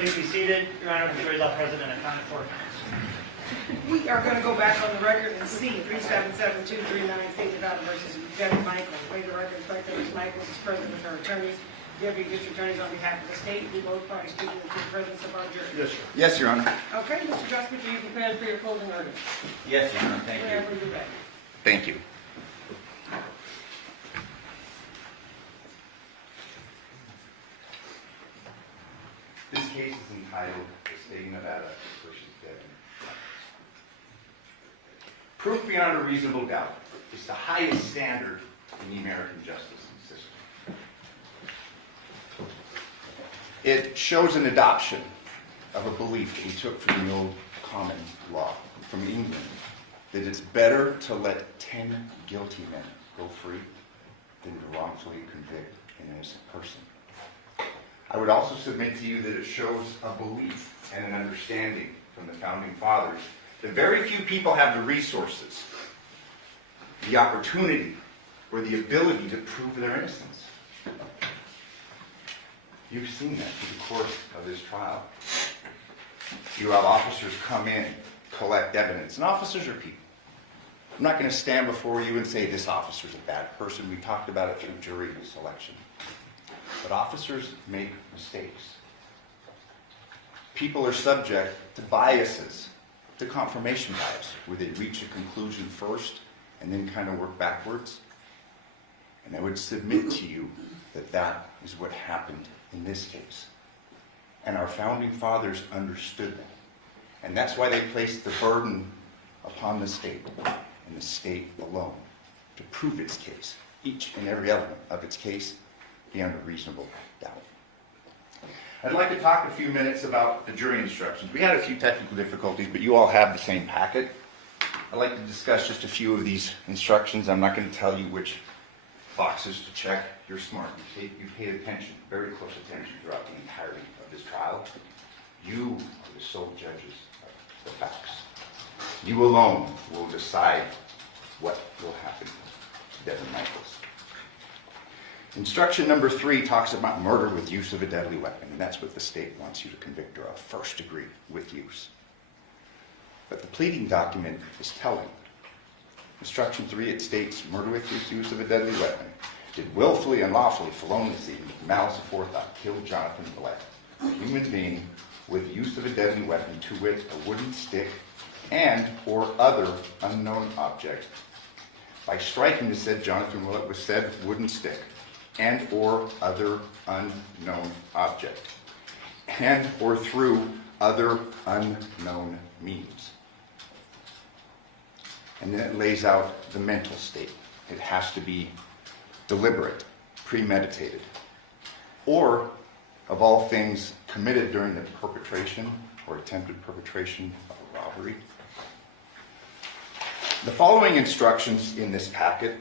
Please be seated. Your Honor, the jury is all present and accounted for. We are going to go back on the record and see 377239 State Development versus Devyn Michaels. Waive the record, reflect that Ms. Michaels is present with her attorneys, deputy district attorneys on behalf of the state. We both parties speaking in the presence of our jury. Yes, sir. Yes, Your Honor. Okay, Mr. Justice, are you prepared for your closing argument? Yes, Your Honor. Thank Whenever you. you're ready. Thank you. This case is entitled The State of Nevada versus Devyn Michaels. Proof beyond a reasonable doubt is the highest standard in the American justice system. It shows an adoption of a belief that we took from the old common law from England, that it's better to let 10 guilty men go free than to wrongfully convict an innocent person. I would also submit to you that it shows a belief and an understanding from the Founding Fathers that very few people have the resources, the opportunity, or the ability to prove their innocence. You've seen that through the course of this trial. You have officers come in, collect evidence, and officers are people. I'm not going to stand before you and say this officer's a bad person. We talked about it through jury selection. But officers make mistakes. People are subject to biases, to confirmation bias, where they reach a conclusion first and then kind of work backwards. And I would submit to you that that is what happened in this case. And our Founding Fathers understood that. And that's why they placed the burden upon the state, and the state alone, to prove its case, each and every element of its case, beyond a reasonable doubt. I'd like to talk a few minutes about the jury instructions. We had a few technical difficulties, but you all have the same packet. I'd like to discuss just a few of these instructions. I'm not going to tell you which boxes to check. You're smart. You paid attention, very close attention throughout the entirety of this trial. You are the sole judges of the facts. You alone will decide what will happen to Devyn Michaels. Instruction number 3 talks about murder with use of a deadly weapon, and that's what the state wants you to convict her of, first degree with use. But the pleading document is telling. Instruction 3, it states, murder with use of a deadly weapon, did willfully and lawfully, feloniously, with malice aforethought, kill Johnathan Willette, a human being, with use of a deadly weapon, to wit, a wooden stick, and or other unknown object, by striking the said Johnathan Willette with said wooden stick, and or other unknown object, and or through other unknown means. And then it lays out the mental state. It has to be deliberate, premeditated, or, of all things, committed during the perpetration or attempted perpetration of a robbery. The following instructions in this packet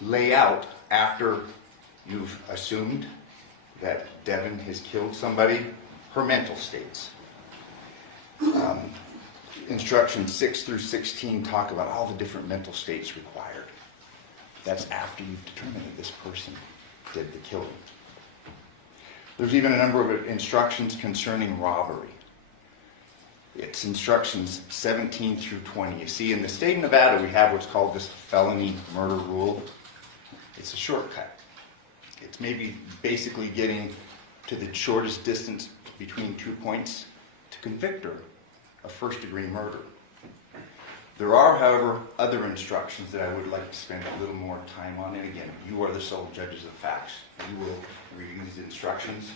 lay out, after you've assumed that Devyn has killed somebody, her mental states. Instructions 6 through 16 talk about all the different mental states required. That's after you've determined that this person did the killing. There's even a number of instructions concerning robbery. It's instructions 17 through 20. You see, in the state of Nevada, we have what's called this felony murder rule. It's a shortcut. It's maybe basically getting to the shortest distance between 2 points to convict her of first-degree murder. There are, however, other instructions that I would like to spend a little more time on. And again, you are the sole judges of facts. You will review these instructions.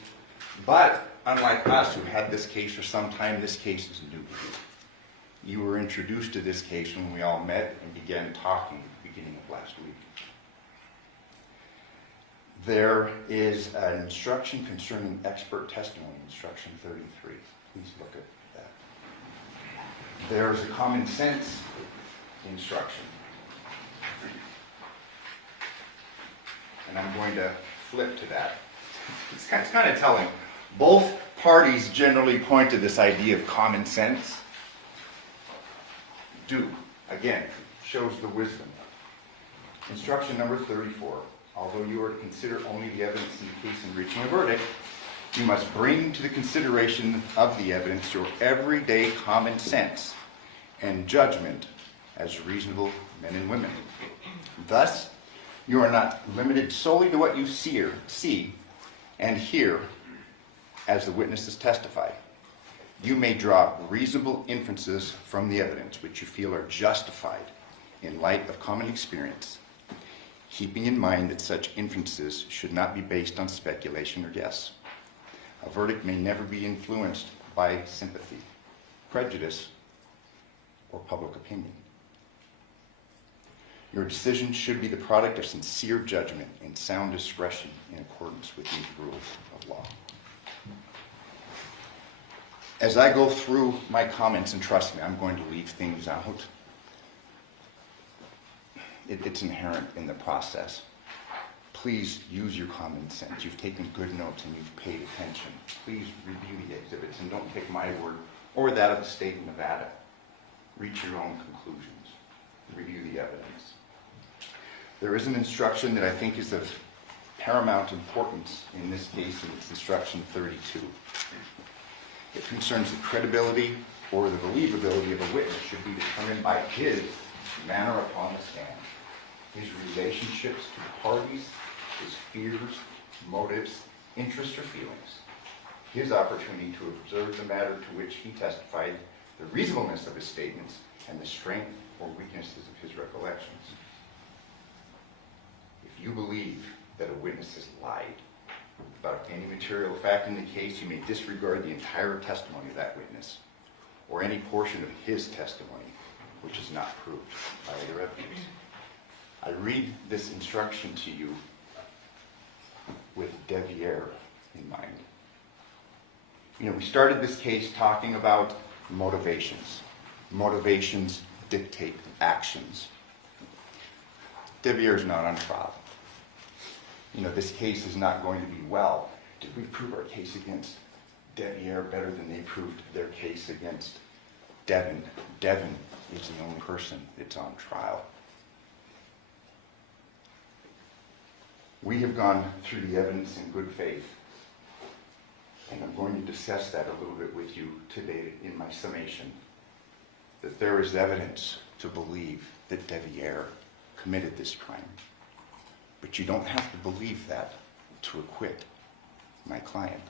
But unlike us, who had this case for some time, this case is new to you. You were introduced to this case when we all met and began talking at the beginning of last week. There is an instruction concerning expert testimony, instruction 33. Please look at that. There's a common sense instruction. And I'm going to flip to that. It's kind of telling. Both parties generally point to this idea of common sense. Again, shows the wisdom. Instruction number 34. Although you are to consider only the evidence in the case in reaching a verdict, You must bring to the consideration of the evidence your everyday common sense and judgment as reasonable men and women. Thus, you are not limited solely to what you see and hear as the witnesses testify. You may draw reasonable inferences from the evidence which you feel are justified in light of common experience, keeping in mind that such inferences should not be based on speculation or guess. A verdict may never be influenced by sympathy, prejudice, or public opinion. Your decision should be the product of sincere judgment and sound discretion in accordance with these rules of law. As I go through my comments, and trust me, I'm going to leave things out. It's inherent in the process. Please use your common sense. You've taken good notes and you've paid attention. Please review the exhibits and don't take my word or that of the state of Nevada. Reach your own conclusions. Review the evidence. There is an instruction that I think is of paramount importance in this case, and it's instruction 32. It concerns the credibility or the believability of a witness should be determined by his manner upon the stand, his relationships to the parties, his fears, motives, interests, or feelings, his opportunity to observe the matter to which he testified, the reasonableness of his statements, and the strength or weaknesses of his recollections. If you believe that a witness has lied about any material fact in the case, you may disregard the entire testimony of that witness or any portion of his testimony which is not proved by other evidence. I read this instruction to you with Deviere in mind. You know, we started this case talking about motivations. Motivations dictate actions. Deviere is not on trial. You know, this case is not going to be, well, did we prove our case against Deviere better than they proved their case against Devyn? Devyn is the only person that's on trial. We have gone through the evidence in good faith, and I'm going to discuss that a little bit with you today in my summation, that there is evidence to believe that Deviere committed this crime. But you don't have to believe that to acquit my client.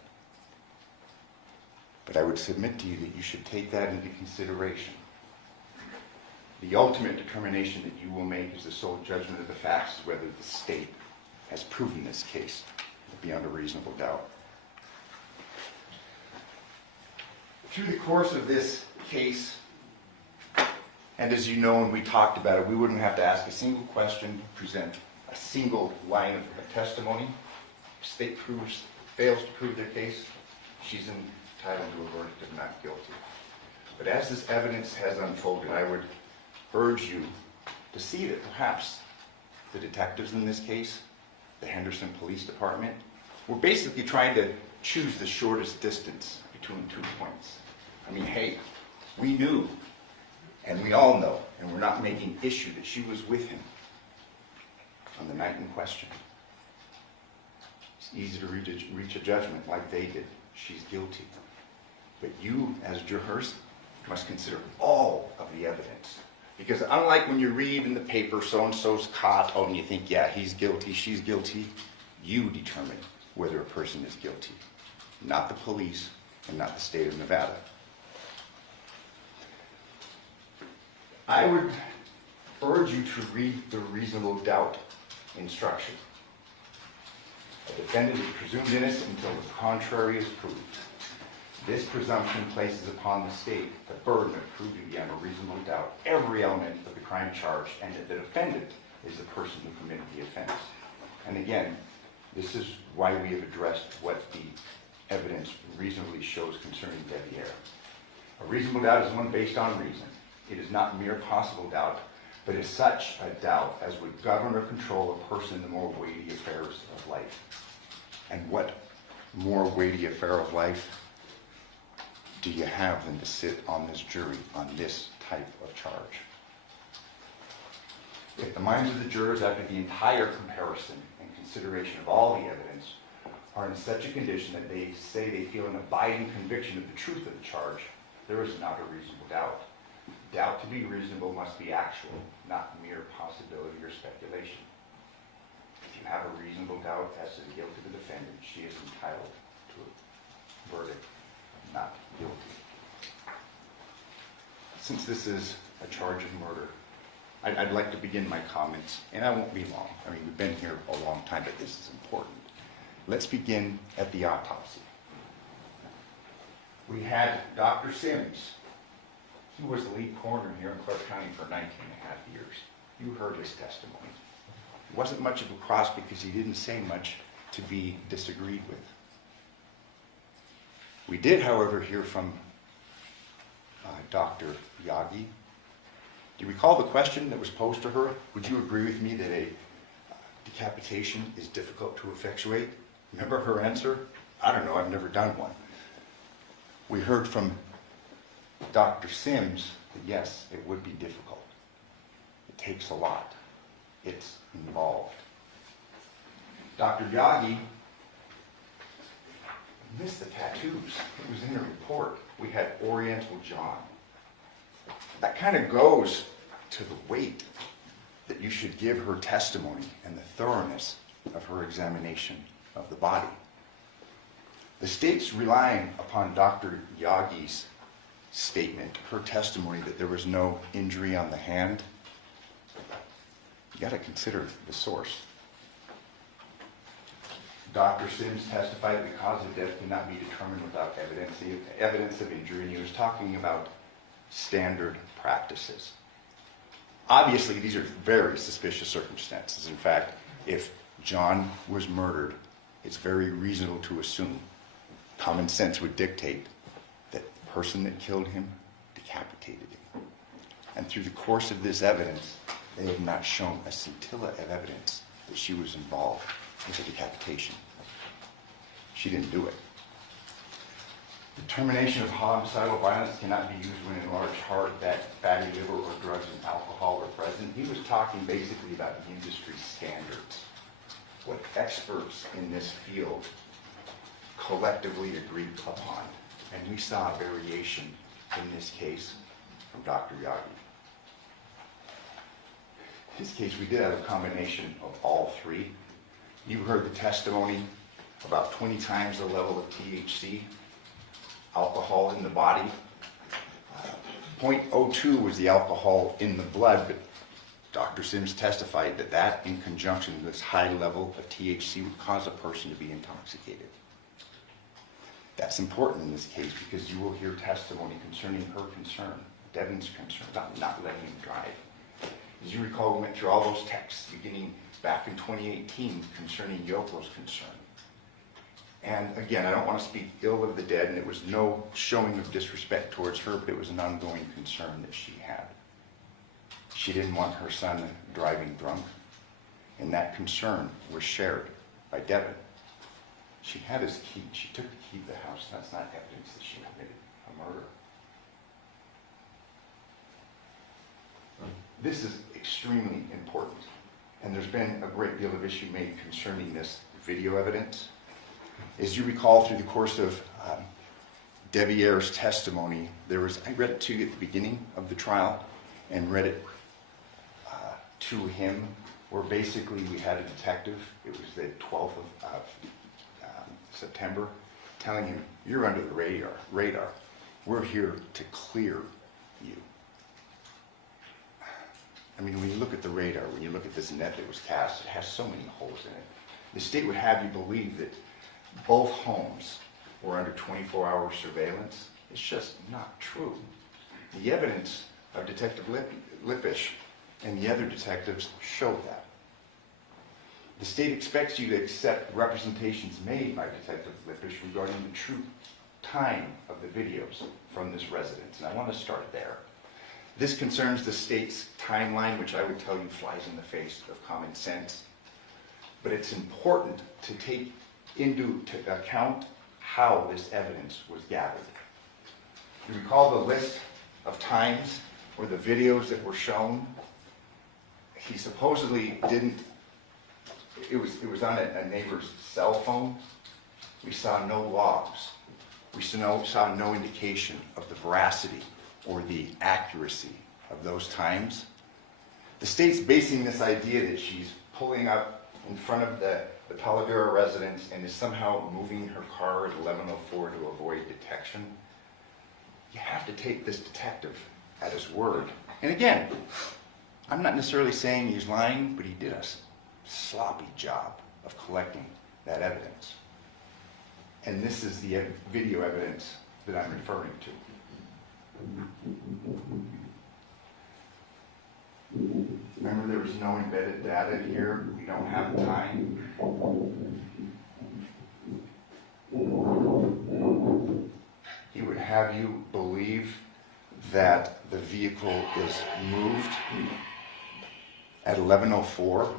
But I would submit to you that you should take that into consideration. The ultimate determination that you will make is the sole judgment of the facts is whether the state has proven this case beyond a reasonable doubt. Through the course of this case, and as you know, when we talked about it, we wouldn't have to ask a single question, present a single line of testimony. If state fails to prove their case, she's entitled to a verdict of not guilty. But as this evidence has unfolded, I would urge you to see that perhaps the detectives in this case, the Henderson Police Department, were basically trying to choose the shortest distance between 2 points. I mean, hey, we knew, and we all know, and we're not making issue that she was with him on the night in question. It's easy to reach a judgment like they did. She's guilty. But you, as jurors, must consider all of the evidence. Because unlike when you read in the paper, so-and-so's caught, oh, and you think, yeah, he's guilty, she's guilty, you determine whether a person is guilty. Not the police and not the state of Nevada. I would urge you to read the reasonable doubt instruction. A defendant is presumed innocent until the contrary is proved. This presumption places upon the state the burden of proving beyond a reasonable doubt every element of the crime charged, and that the defendant is the person who committed the offense. And again, this is why we have addressed what the evidence reasonably shows concerning Deviere. A reasonable doubt is one based on reason. It is not mere possible doubt, but is such a doubt as would govern or control a person in the more weighty affairs of life. And what more weighty affair of life do you have than to sit on this jury on this type of charge? If the minds of the jurors, after the entire comparison and consideration of all the evidence, are in such a condition that they say they feel an abiding conviction of the truth of the charge, there is not a reasonable doubt. Doubt to be reasonable must be actual, not mere possibility or speculation. If you have a reasonable doubt as to the guilt of the defendant, she is entitled to a verdict, not guilty. Since this is a charge of murder, I'd like to begin my comments, and I won't be long. I mean, we've been here a long time, but this is important. Let's begin at the autopsy. We had Dr. Sims. He was the lead coroner here in Clark County for 19 and a half years. You heard his testimony. It wasn't much of a cross because he didn't say much to be disagreed with. We did, however, hear from Dr. Yagi. Do you recall the question that was posed to her? Would you agree with me that a decapitation is difficult to effectuate? Remember her answer? I don't know, I've never done one. We heard from Dr. Sims that yes, it would be difficult. It takes a lot. It's involved. Dr. Yagi missed the tattoos. It was in the report. We had Oriental John. That kind of goes to the weight that you should give her testimony and the thoroughness of her examination of the body. The state's relying upon Dr. Yagi's statement, her testimony that there was no injury on the hand. You got to consider the source. Dr. Sims testified that the cause of death cannot be determined without evidence of injury, and he was talking about standard practices. Obviously, these are very suspicious circumstances. In fact, if John was murdered, it's very reasonable to assume, common sense would dictate, that the person that killed him decapitated him. And through the course of this evidence, they have not shown a scintilla of evidence that she was involved with a decapitation. She didn't do it. Determination of homicidal violence cannot be used when in large part that fatty liver or drugs and alcohol are present. He was talking basically about industry standards, what experts in this field collectively agreed upon. And we saw a variation in this case from Dr. Yagi. In this case, we did have a combination of all three. You heard the testimony about 20 times the level of THC, alcohol in the body. 0.02 was the alcohol in the blood, but Dr. Sims testified that that, in conjunction with this high level of THC, would cause a person to be intoxicated. That's important in this case because you will hear testimony concerning her concern, Devyn's concern about not letting him drive. As you recall, we went through all those texts beginning back in 2018 concerning Yoko's concern. And again, I don't want to speak ill of the dead, and it was no showing of disrespect towards her, but it was an ongoing concern that she had. She didn't want her son driving drunk, and that concern was shared by Devyn. She had his key. She took the key to the house. That's not evidence that she committed a murder. This is extremely important, and there's been a great deal of issue made concerning this video evidence. As you recall, through the course of Deviere's testimony, I read it to you at the beginning of the trial and read it to him, where basically we had a detective, it was the 12th of September, telling him, you're under the radar. We're here to clear you. I mean, when you look at the radar, when you look at this net that was cast, it has so many holes in it. The state would have you believe that both homes were under 24-hour surveillance. It's just not true. The evidence of Detective Lippisch and the other detectives showed that. The state expects you to accept representations made by Detective Lippisch regarding the true time of the videos from this residence, and I want to start there. This concerns the state's timeline, which I would tell you flies in the face of common sense, but it's important to take into account how this evidence was gathered. You recall the list of times or the videos that were shown? He supposedly didn't, it was on a neighbor's cell phone, We saw no logs. We saw no indication of the veracity or the accuracy of those times. The state's basing this idea that she's pulling up in front of the Talavera residence and is somehow moving her car at 11:04 to avoid detection. You have to take this detective at his word. And again, I'm not necessarily saying he's lying, but he did a sloppy job of collecting that evidence. And this is the video evidence that I'm referring to. Remember, there was no embedded data here. We don't have time. He would have you believe that the vehicle is moved at 11:04.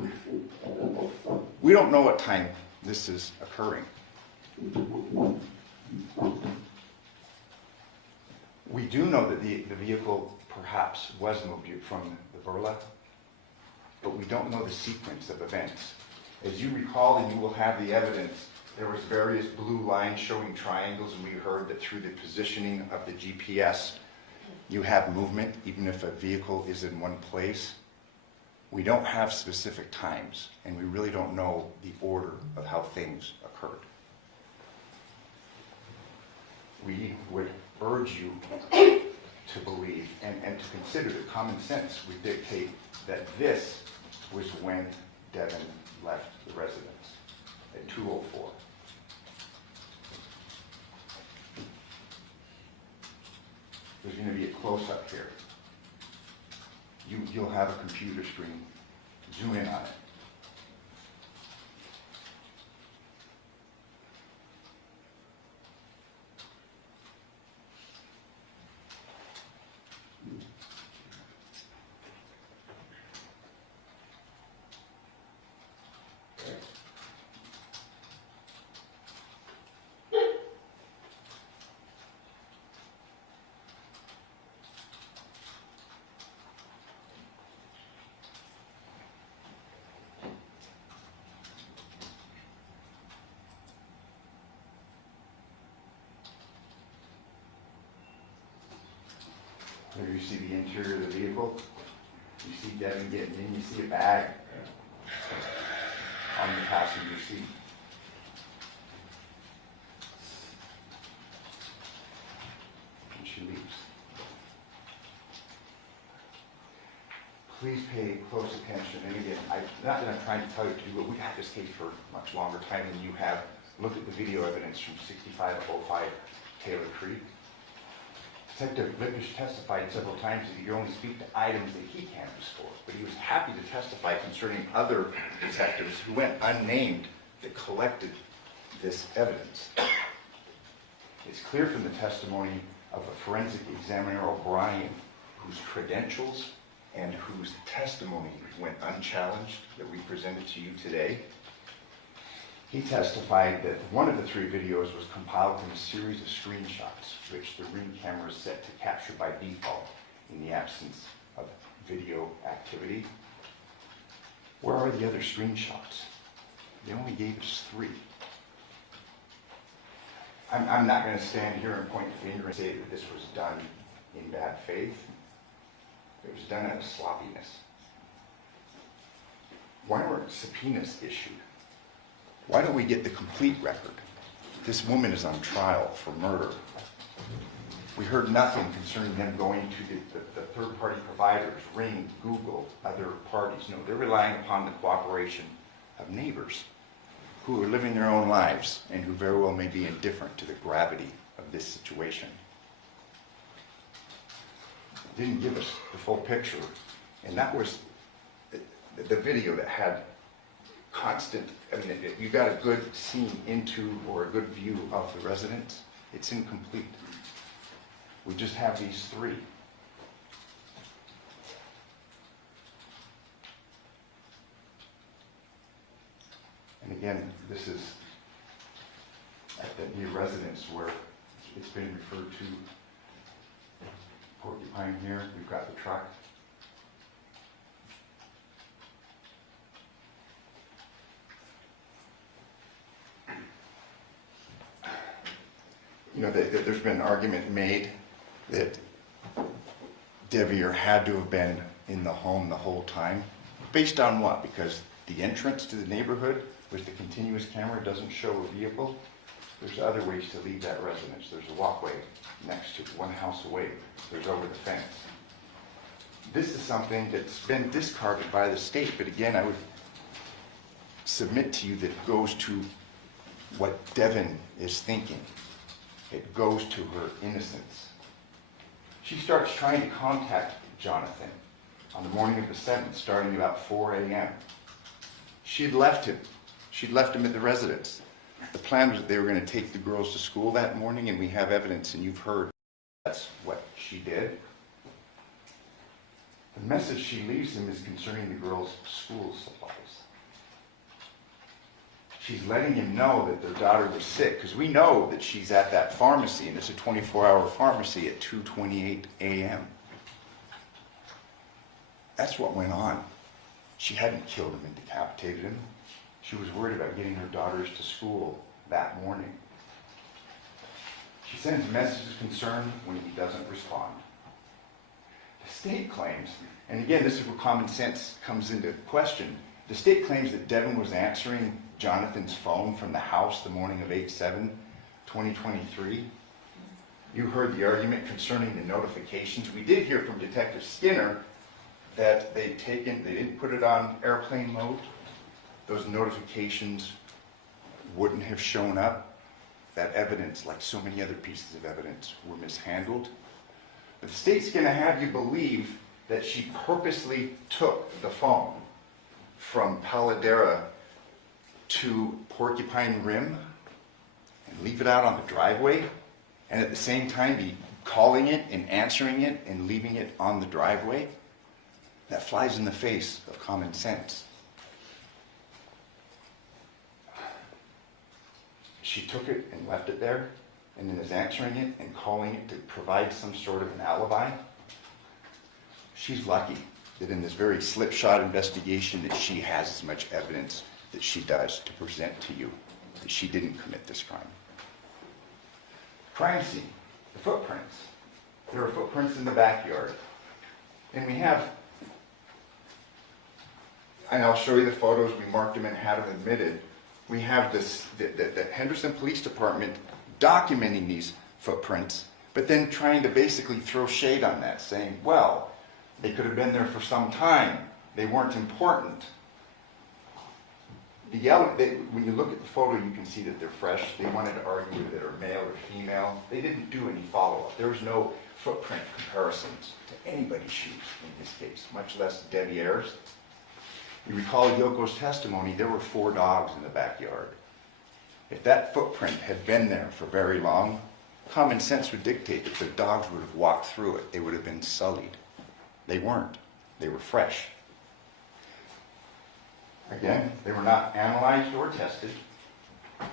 We don't know what time this is occurring. We do know that the vehicle perhaps was moved from the Burla, but we don't know the sequence of events. As you recall, and you will have the evidence, there was various blue lines showing triangles, and we heard that through the positioning of the GPS, you have movement, even if a vehicle is in one place. We don't have specific times, and we really don't know the order of how things occurred. We would urge you to believe and to consider that common sense would dictate that this was when Devyn left the residence at 2:04. There's going to be a close-up here. You'll have a computer screen. Zoom in on it. Here you see the interior of the vehicle. You see Devyn getting in. You see a bag on the passenger seat. And she leaves. Please pay close attention. And again, not that I'm trying to tell you to do it. We've had this case for much longer time than you have. Look at the video evidence from 6505 Taylor Creek. Detective Lippish testified several times that he could only speak to items that he canvassed for, but he was happy to testify concerning other detectives who went unnamed that collected this evidence. It's clear from the testimony of a forensic examiner, O'Brien, whose credentials and whose testimony went unchallenged that we presented to you today. He testified that one of the three videos was compiled from a series of screenshots, which the Ring camera is set to capture by default in the absence of video activity. Where are the other screenshots? They only gave us 3. I'm not going to stand here and point the finger and say that this was done in bad faith. It was done out of sloppiness. Why weren't subpoenas issued? Why don't we get the complete record? This woman is on trial for murder. We heard nothing concerning them going to the third-party providers, Ring, Google, other parties. No, they're relying upon the cooperation of neighbors who are living their own lives and who very well may be indifferent to the gravity of this situation. It didn't give us the full picture, and that was the video that had constant, I mean, you got a good scene into or a good view of the residence. It's incomplete. We just have these 3. And again, this is at the new residence where it's been referred to. Porcupine here, we've got the truck. there's been an argument made that Deviere had to have been in the home the whole time. Based on what? Because the entrance to the neighborhood with the continuous camera doesn't show a vehicle. There's other ways to leave that residence. There's a walkway next to one house away. There's over the fence. This is something that's been discarded by the state, but again, I would submit to you that it goes to what Devyn is thinking. It goes to her innocence. She starts trying to contact Johnathan on the morning of the 7th, starting about 4 a.m. She'd left him. She'd left him at the residence. The plan was that they were going to take the girls to school that morning, and we have evidence, and you've heard that's what she did. The message she leaves him is concerning the girls' school supplies. She's letting him know that their daughter was sick, because we know that she's at that pharmacy, and it's a 24-hour pharmacy at 2:28 a.m. That's what went on. She hadn't killed him and decapitated him. She was worried about getting her daughters to school that morning. She sends messages of concern when he doesn't respond. The state claims, and again, this is where common sense comes into question, the state claims that Devyn was answering Johnathan's phone from the house the morning of 8/7/2023. You heard the argument concerning the notifications. We did hear from Detective Skinner that they didn't put it on airplane mode. Those notifications wouldn't have shown up. That evidence, like so many other pieces of evidence, were mishandled. But the state's going to have you believe that she purposely took the phone from Paladera to Porcupine Rim and leave it out on the driveway, and at the same time be calling it and answering it and leaving it on the driveway. That flies in the face of common sense. She took it and left it there, and then is answering it and calling it to provide some sort of an alibi. She's lucky that in this very slipshod investigation that she has as much evidence that she does to present to you that she didn't commit this crime. Crime scene, the footprints. There are footprints in the backyard. And we have, and I'll show you the photos, we marked them and had them admitted. We have this, the Henderson Police Department documenting these footprints, but then trying to basically throw shade on that, saying, well, they could have been there for some time. They weren't important. When you look at the photo, you can see that they're fresh. They wanted to argue whether they're male or female. They didn't do any follow-up. There was no footprint comparisons to anybody's shoes in this case, much less Deviere's. You recall Yoko's testimony, there were 4 dogs in the backyard. If that footprint had been there for very long, common sense would dictate that the dogs would have walked through it. They would have been sullied. They weren't. They were fresh. Again, they were not analyzed or tested. And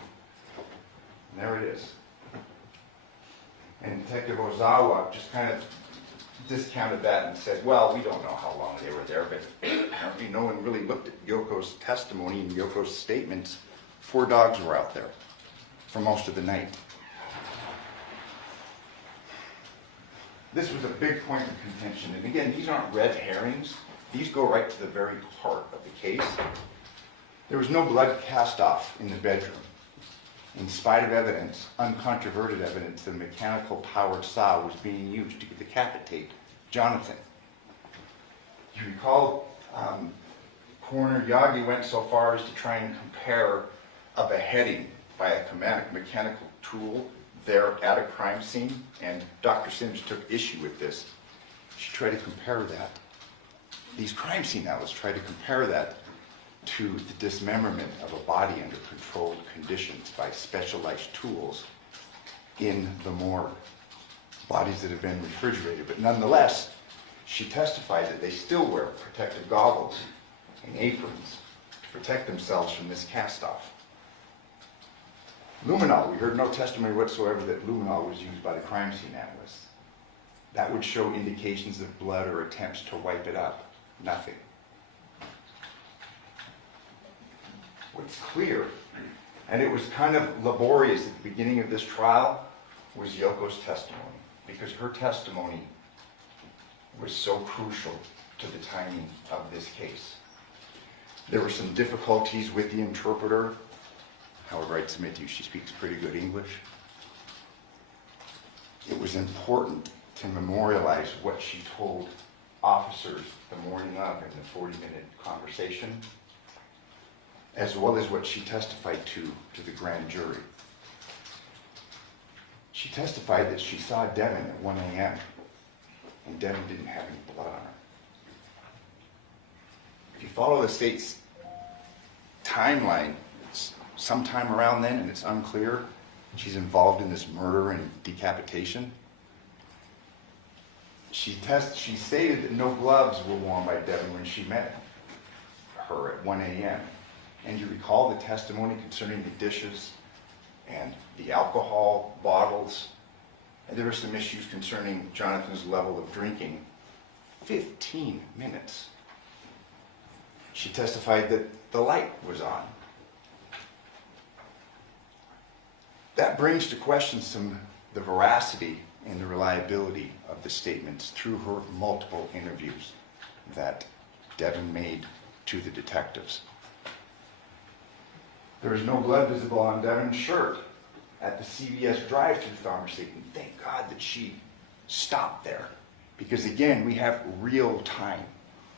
there it is. And Detective Ozawa just kind of discounted that and said, well, we don't know how long they were there, but apparently no one really looked at Yoko's testimony and Yoko's statements. 4 dogs were out there for most of the night. This was a big point of contention. And again, these aren't red herrings. These go right to the very heart of the case. There was no blood cast off in the bedroom. In spite of evidence, uncontroverted evidence, that a mechanical powered saw was being used to decapitate Johnathan. You recall, Coroner Yagi went so far as to try and compare a beheading by a mechanical tool there at a crime scene, and Dr. Sims took issue with this. She tried to compare that. These crime scene analysts tried to compare that to the dismemberment of a body under controlled conditions by specialized tools in the morgue. Bodies that have been refrigerated, but nonetheless, she testified that they still wear protective goggles and aprons to protect themselves from this cast-off. Luminol, we heard no testimony whatsoever that luminol was used by the crime scene analysts. That would show indications of blood or attempts to wipe it up. Nothing. What's clear, and it was kind of laborious at the beginning of this trial, was Yoko's testimony, because her testimony was so crucial to the timing of this case. There were some difficulties with the interpreter. However, I'd submit to you, she speaks pretty good English. It was important to memorialize what she told officers the morning of in the 40-minute conversation, as well as what she testified to the grand jury. She testified that she saw Devyn at 1 a.m. and Devyn didn't have any blood on her. If you follow the state's timeline, it's sometime around then, and it's unclear, she's involved in this murder and decapitation. She stated that no gloves were worn by Devyn when she met her at 1 a.m. And you recall the testimony concerning the dishes and the alcohol bottles. And there were some issues concerning Johnathan's level of drinking. 15 minutes. She testified that the light was on. That brings to question the veracity and the reliability of the statements through her multiple interviews that Devyn made to the detectives. There is no blood visible on Devyn's shirt at the CVS drive-thru pharmacy. And thank God that she stopped there. Because again, we have real time.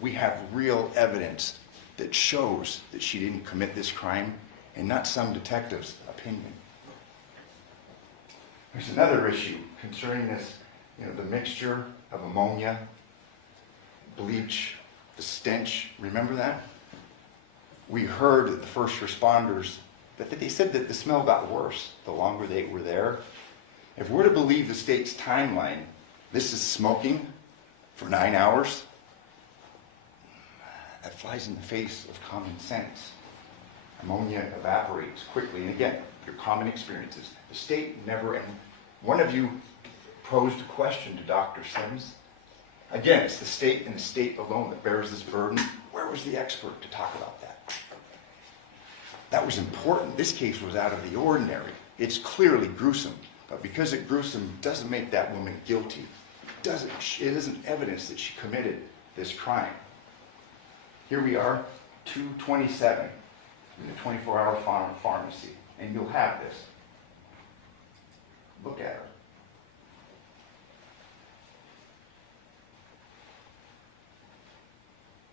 We have real evidence that shows that she didn't commit this crime and not some detective's opinion. There's another issue concerning this, the mixture of ammonia, bleach, the stench. Remember that? We heard that the first responders, that they said that the smell got worse the longer they were there. If we're to believe the state's timeline, this is smoking for 9 hours. That flies in the face of common sense. Ammonia evaporates quickly. And again, your common experiences. The state never, and one of you posed a question to Dr. Sims. Again, it's the state and the state alone that bears this burden. Where was the expert to talk about that? That was important. This case was out of the ordinary. It's clearly gruesome, but because it's gruesome doesn't make that woman guilty. It isn't evidence that she committed this crime. Here we are, 2:27 in the 24-hour pharmacy, and you'll have this. Look at her.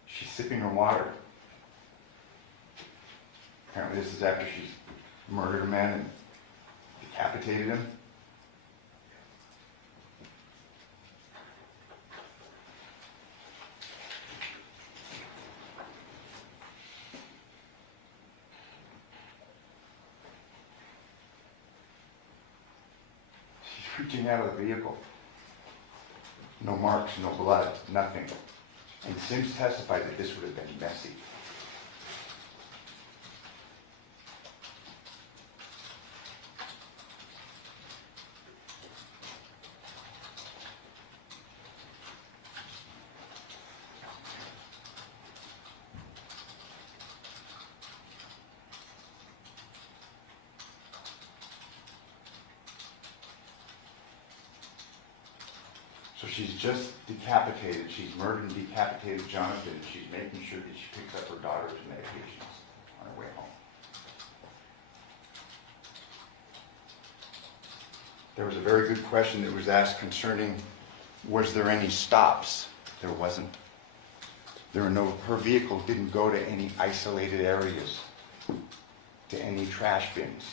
She's sipping her water. Apparently this is after she's murdered a man and decapitated him. She's reaching out of the vehicle. No marks, no blood, nothing. And Sims testified that this would have been messy. So she's just decapitated. She's murdered and decapitated Johnathan, and she's making sure that she picks up her daughter's medications on her way home. There was a very good question that was asked concerning, was there any stops? There wasn't. There were no, her vehicle didn't go to any isolated areas, to any trash bins.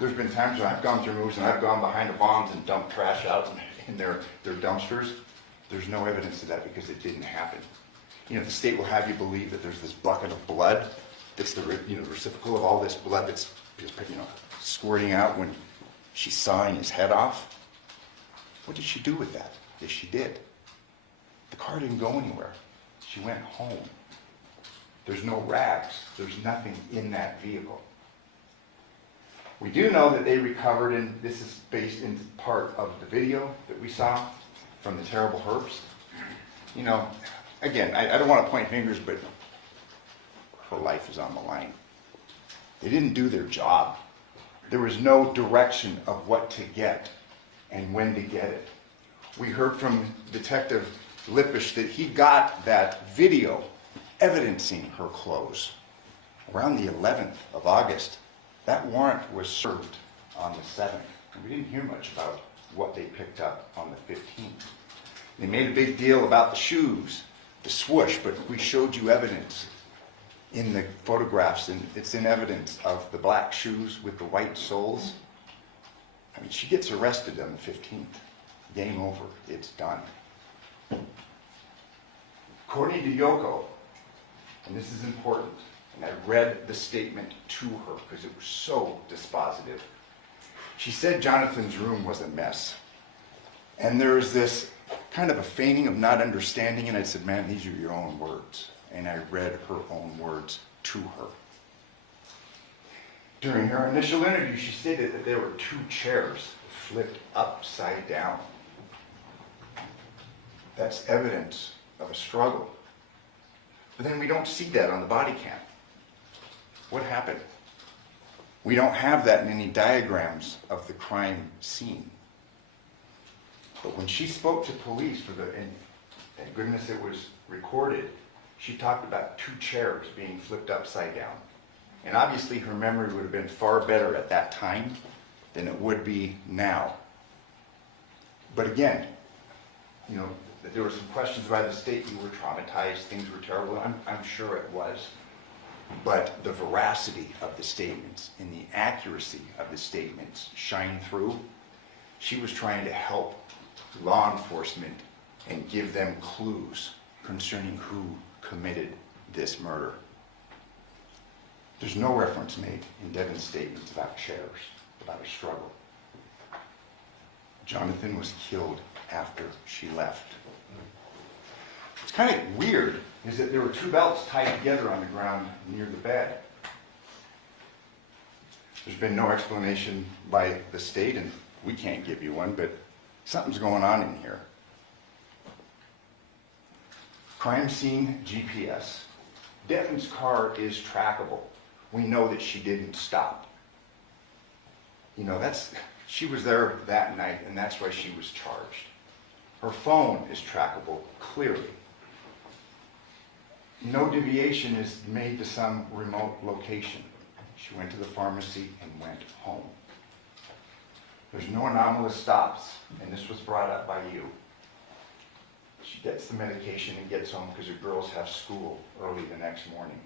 There's been times when I've gone through moves and I've gone behind the bombs and dumped trash out in their dumpsters. There's no evidence of that because it didn't happen. The state will have you believe that there's this bucket of blood that's the reciprocal of all this blood that's squirting out when she's sawing his head off. What did she do with that? Yes, she did. The car didn't go anywhere. She went home. There's no rags. There's nothing in that vehicle. We do know that they recovered, and this is based in part of the video that we saw from the terrible herbs. Again, I don't want to point fingers, but her life is on the line. They didn't do their job. There was no direction of what to get and when to get it. We heard from Detective Lippisch that he got that video evidencing her clothes around the 11th of August. That warrant was served on the 7th. And we didn't hear much about what they picked up on the 15th. They made a big deal about the shoes, the swoosh, but we showed you evidence in the photographs, and it's in evidence of the black shoes with the white soles. I mean, she gets arrested on the 15th. Game over. It's done. According to Yoko, and this is important, and I read the statement to her because it was so dispositive. She said Johnathan's room was a mess. And there's this kind of a feigning of not understanding, and I said, "Man, these are your own words." And I read her own words to her. During her initial interview, she stated that there were 2 chairs flipped upside down. That's evidence of a struggle. But then we don't see that on the body cam. What happened? We don't have that in any diagrams of the crime scene. But when she spoke to police and thank goodness it was recorded, she talked about 2 chairs being flipped upside down. And obviously her memory would have been far better at that time than it would be now. But again, you know, there were some questions by the state. You were traumatized, things were terrible. I'm sure it was. But the veracity of the statements and the accuracy of the statements shine through. She was trying to help law enforcement and give them clues concerning who committed this murder. There's no reference made in Devyn's statements about chairs, about a struggle. Johnathan was killed after she left. What's kind of weird is that there were 2 belts tied together on the ground near the bed. There's been no explanation by the state, and we can't give you one, but something's going on in here. Crime scene GPS. Devyn's car is trackable. We know that she didn't stop. You know, she was there that night, and that's why she was charged. Her phone is trackable, clearly. No deviation is made to some remote location. She went to the pharmacy and went home. There's no anomalous stops, and this was brought up by you. She gets the medication and gets home because her girls have school early the next morning.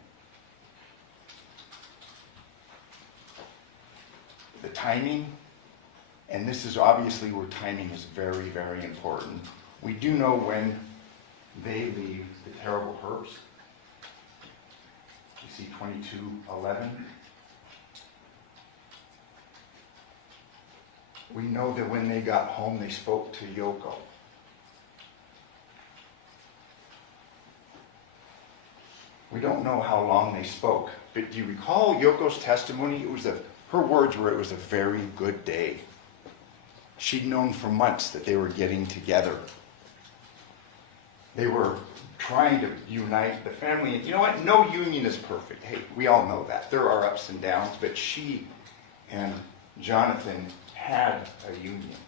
The timing, and this is obviously where timing is very, very important. We do know when they leave the terrible herbs. You see 22:11. We know that when they got home, they spoke to Yoko. We don't know how long they spoke, but do you recall Yoko's testimony? Her words were, it was a very good day. She'd known for months that they were getting together. They were trying to unite the family. And you know what? No union is perfect. Hey, we all know that. There are ups and downs, but she and Johnathan had a union.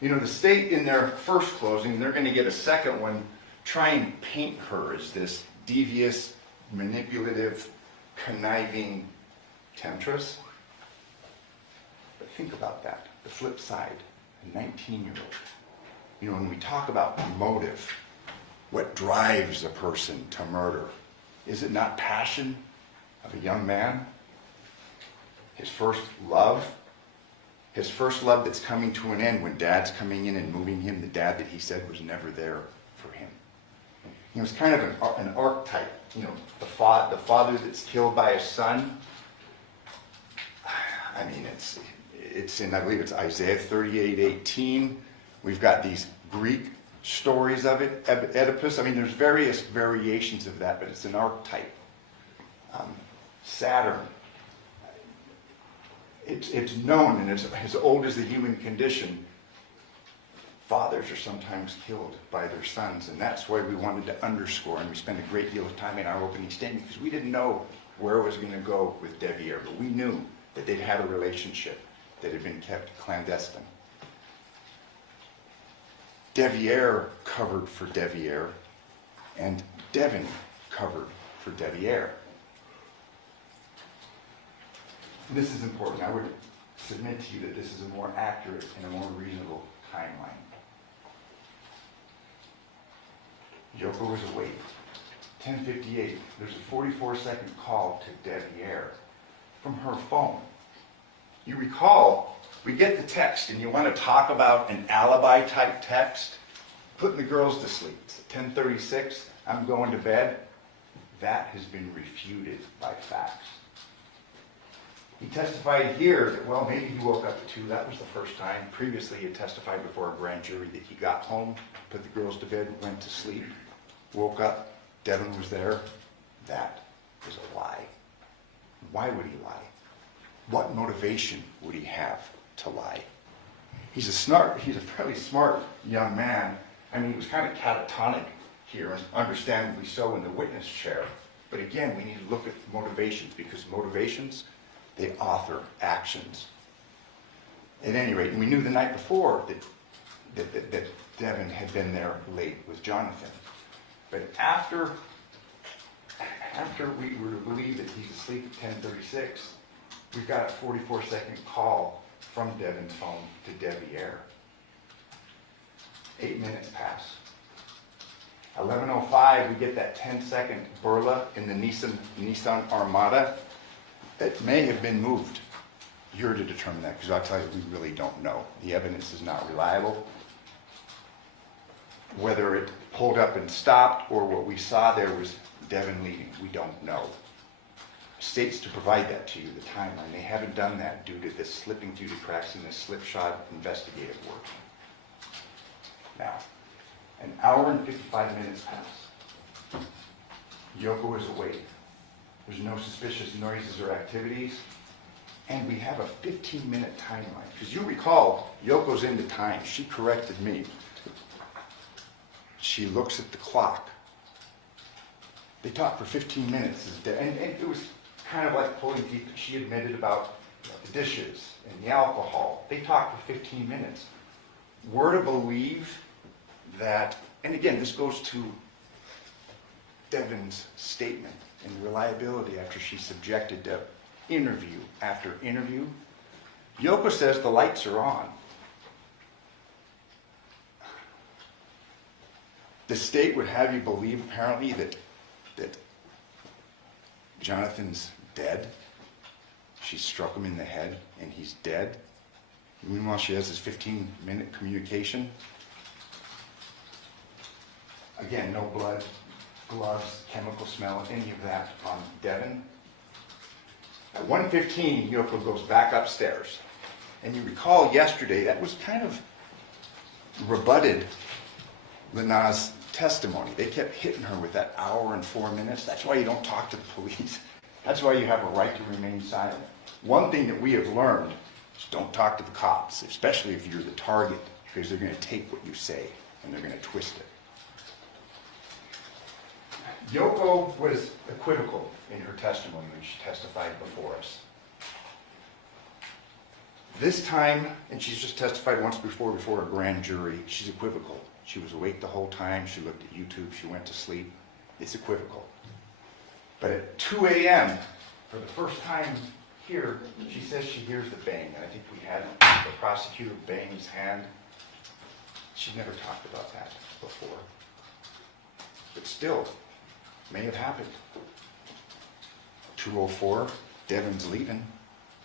You know, the state in their first closing, they're going to get a second one, try and paint her as this devious, manipulative, conniving temptress. But think about that. The flip side, a 19-year-old. You know, when we talk about motive, what drives a person to murder, is it not passion of a young man? His first love? His first love that's coming to an end when dad's coming in and moving him, the dad that he said was never there for him. You know, it's kind of an archetype. You know, the father that's killed by his son. I mean, it's in, I believe it's Isaiah 38:18. We've got these Greek stories of it, Oedipus. I mean, there's various variations of that, but it's an archetype. Saturn. It's known, and it's as old as the human condition. Fathers are sometimes killed by their sons, and that's why we wanted to underscore, and we spent a great deal of time in our opening statement, because we didn't know where it was going to go with Deviere, but we knew that they'd had a relationship that had been kept clandestine. Deviere covered for Deviere, and Devyn covered for Deviere. This is important. I would submit to you that this is a more accurate and a more reasonable timeline. Yoko was awake. 10:58, there's a 44-second call to Deviere from her phone. You recall, we get the text, and you want to talk about an alibi-type text, putting the girls to sleep. It's 10:36, I'm going to bed. That has been refuted by facts. He testified here that, well, maybe he woke up at 2. That was the first time. Previously, he had testified before a grand jury that he got home, put the girls to bed, went to sleep, woke up, Devyn was there. That is a lie. Why would he lie? What motivation would he have to lie? He's a fairly smart young man. I mean, he was kind of catatonic here, and understandably so in the witness chair. But again, we need to look at motivations, because motivations, they author actions. At any rate, we knew the night before that Devyn had been there late with Johnathan. But after we were to believe that he's asleep at 10:36, we've got a 44-second call from Devyn's phone to Deviere. 8 minutes pass. 11:05, we get that 10-second burla in the Nissan Armada. It may have been moved. You're to determine that, because I'll tell you, we really don't know. The evidence is not reliable. Whether it pulled up and stopped, or what we saw there was Devyn leaving, we don't know. States to provide that to you, the timeline. They haven't done that due to this slipping through the cracks in this slipshod investigative work. Now, an hour and 55 minutes pass. Yoko is awake. There's no suspicious noises or activities. And we have a 15-minute timeline. Because you recall, Yoko's into time. She corrected me. She looks at the clock. They talked for 15 minutes. And it was kind of like pulling teeth. She admitted about the dishes and the alcohol. They talked for 15 minutes. We're to believe that, and again, this goes to Devyn's statement and reliability after she's subjected to interview after interview. Yoko says the lights are on. The state would have you believe, apparently, that Johnathan's dead. She struck him in the head, and he's dead. Meanwhile, she has this 15-minute communication. Again, no blood, gloves, chemical smell, any of that on Devyn. At 1:15, Yoko goes back upstairs. And you recall yesterday, that was kind of rebutted Lena's testimony. They kept hitting her with that hour and 4 minutes. That's why you don't talk to the police. That's why you have a right to remain silent. One thing that we have learned is don't talk to the cops, especially if you're the target, because they're going to take what you say and they're going to twist it. Yoko was equivocal in her testimony when she testified before us. This time, and she's just testified once before a grand jury, she's equivocal. She was awake the whole time. She looked at YouTube. She went to sleep. It's equivocal. But at 2 a.m., for the first time here, she says she hears the bang. And I think we had the prosecutor bang his hand. She'd never talked about that before. But still, may have happened. 2:04, Devyn's leaving.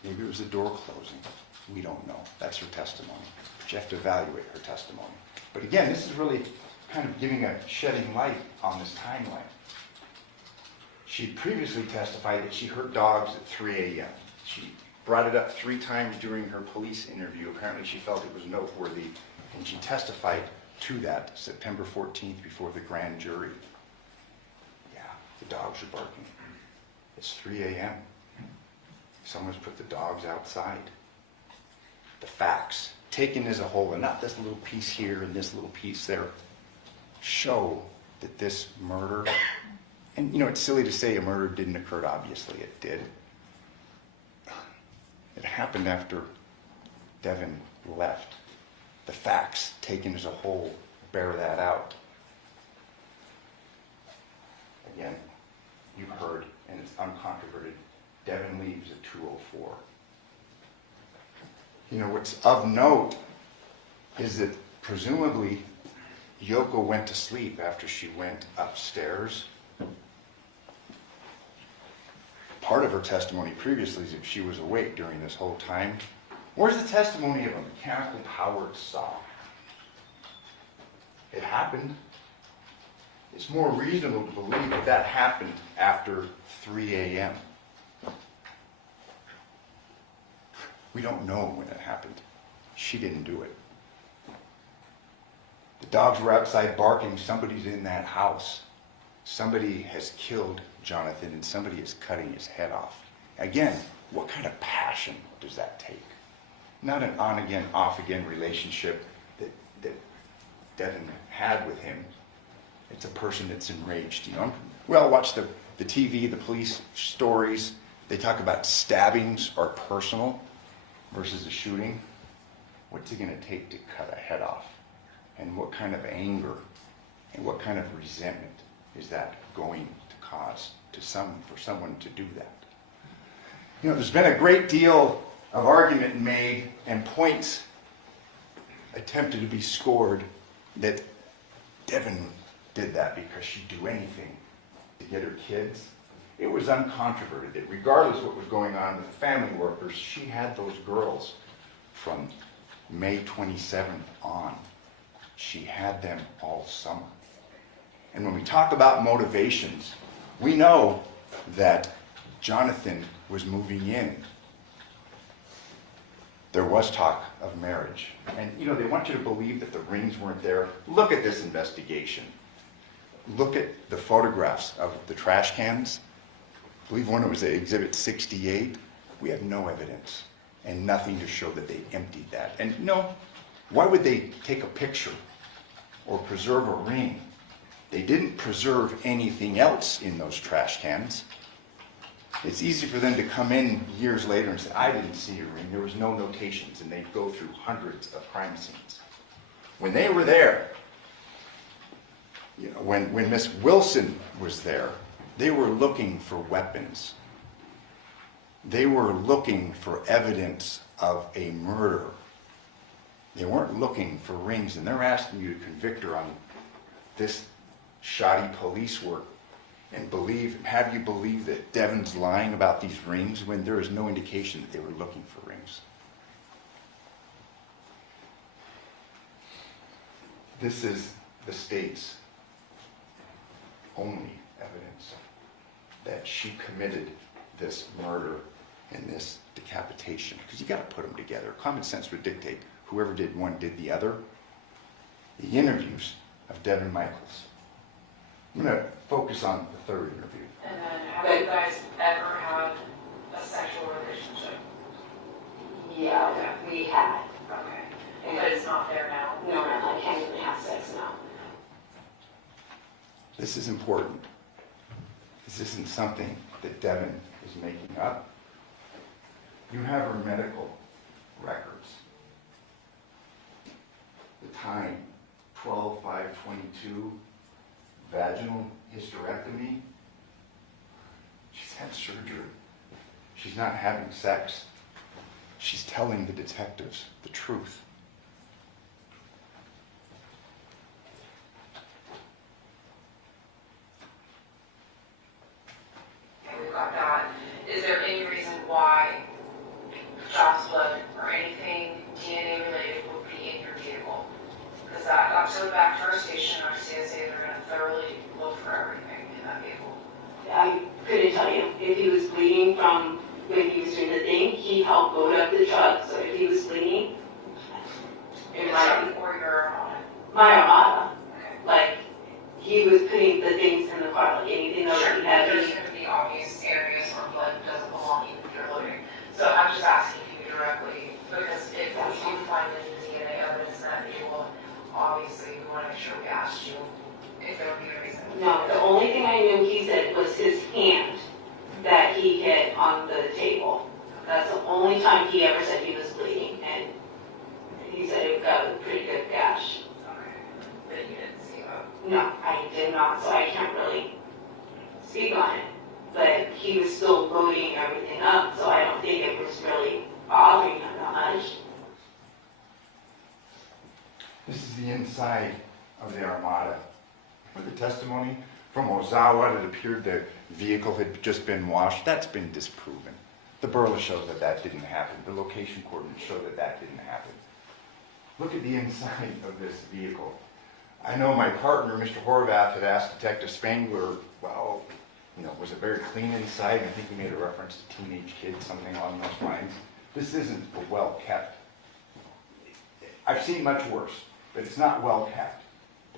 Maybe it was the door closing. We don't know. That's her testimony. But you have to evaluate her testimony. But again, this is really kind of shedding light on this timeline. She previously testified that she heard dogs at 3 a.m. She brought it up 3 times during her police interview. Apparently she felt it was noteworthy, and she testified to that September 14th before the grand jury. Yeah, the dogs are barking. It's 3 a.m. Someone's put the dogs outside. The facts, taken as a whole, and not this little piece here and this little piece there, show that this murder, and it's silly to say a murder didn't occur, obviously it did. happened after Devyn left. The facts taken as a whole bear that out. Again, you've heard, and it's uncontroverted, Devyn leaves at 2:04. You know, what's of note is that presumably Yoko went to sleep after she went upstairs. Part of her testimony previously is that she was awake during this whole time. Where's the testimony of a mechanical powered saw? It happened. It's more reasonable to believe that that happened after 3 a.m. We don't know when it happened. She didn't do it. The dogs were outside barking. Somebody's in that house. Somebody has killed Johnathan and somebody is cutting his head off. Again, what kind of passion does that take? Not an on-again, off-again relationship that Devyn had with him. It's a person that's enraged, you know. Well, watch the TV, the police stories. They talk about stabbings are personal versus a shooting. What's it going to take to cut a head off? And what kind of anger and what kind of resentment is that going to cause to for someone to do that? You know, there's been a great deal of argument made and points attempted to be scored that Devyn did that because she'd do anything to get her kids. It was uncontroverted that regardless of what was going on with the family workers, she had those girls from May 27th on. She had them all summer. And when we talk about motivations, we know that Johnathan was moving in. There was talk of marriage. And, you know, they want you to believe that the rings weren't there. Look at this investigation. Look at the photographs of the trash cans. I believe one was Exhibit 68. We have no evidence and nothing to show that they emptied that. And no, why would they take a picture or preserve a ring? They didn't preserve anything else in those trash cans. It's easy for them to come in years later and say, I didn't see a ring. There was no notations. And they'd go through hundreds of crime scenes. When they were there, you know, when Miss Wilson was there, they were looking for weapons. They were looking for evidence of a murder. They weren't looking for rings, and they're asking you to convict her on this shoddy police work and have you believe that Devyn's lying about these rings when there is no indication that they were looking for rings. This is the state's only evidence that she committed this murder and this decapitation. Because you got to put them together. Common sense would dictate whoever did one did the other. The interviews of Devyn Michaels. I'm going to focus on the third interview. And then, have you guys ever had a sexual relationship? Yeah, we had. Okay. But it's not there now? No, I can't even have sex now. This is important. This isn't something that Devyn is making up. You have her medical records. The time, 12/5/22, vaginal hysterectomy. She's had surgery. She's not having sex. She's telling the detectives the truth. Okay, we've got that. Is there any reason why child's blood or anything DNA related would be in your vehicle? Because that got to back to our station, our CSA, they're going to thoroughly look for everything in that vehicle. I couldn't tell you. If he was bleeding from when he was doing the thing, he helped load up the truck. So if he was bleeding, In the truck or your Armada? my Armada, Okay. like, he was putting the things in the car, like anything else Sure, that he had. there's going to be obvious areas where blood doesn't belong even if you're loading. So I'm just asking you directly, because if we do find any DNA evidence in that vehicle, obviously we want to make sure we asked you if there would be a reason. No, the only thing I knew he said was his hand that he hit on the table. That's the only time he ever said he was bleeding, and he said it got a pretty good gash. Okay. But you didn't see that? No, I did not, so I can't really speak on it. But he was still loading everything up, so I don't think it was really bothering him that much. This is the inside of the Armada. For the testimony from Ozawa, it appeared the vehicle had just been washed. That's been disproven. The burla shows that that didn't happen. The location coordinates show that that didn't happen. Look at the inside of this vehicle. I know my partner, Mr. Horvath, had asked Detective Spangler, well, was it very clean inside? I think he made a reference to teenage kids, something along those lines. This isn't well kept. I've seen much worse, but it's not well kept.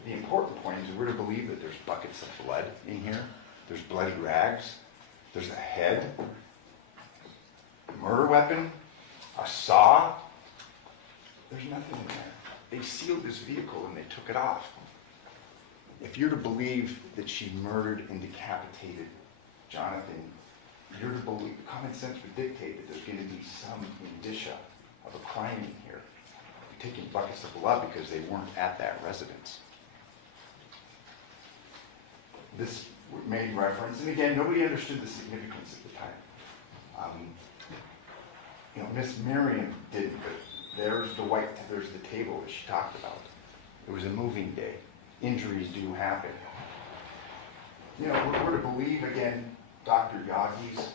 The important point is we're to believe that there's buckets of blood in here. There's bloody rags. There's a head, a murder weapon, a saw. There's nothing in there. They sealed this vehicle and they took it off. If you're to believe that she murdered and decapitated Johnathan, you're to believe, common sense would dictate that there's going to be some indicia of a crime in here. You're taking buckets of blood because they weren't at that residence. This made reference, and again, nobody understood the significance at the time. Miss Miriam didn't, but there's the table that she talked about. It was a moving day. Injuries do happen. We're to believe, again, Dr. Yagi's,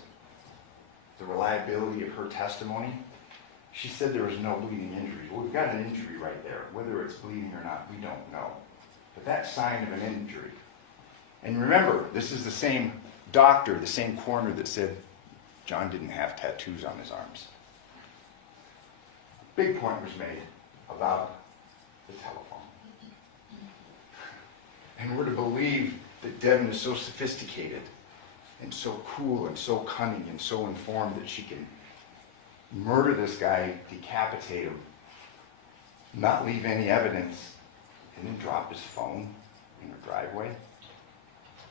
the reliability of her testimony. She said there was no bleeding injuries. Well, we've got an injury right there. Whether it's bleeding or not, we don't know. But that's sign of an injury. And remember, this is the same doctor, the same coroner that said John didn't have tattoos on his arms. Big point was made about the telephone. And we're to believe that Devyn is so sophisticated and so cool and so cunning and so informed that she can murder this guy, decapitate him, not leave any evidence, and then drop his phone in her driveway.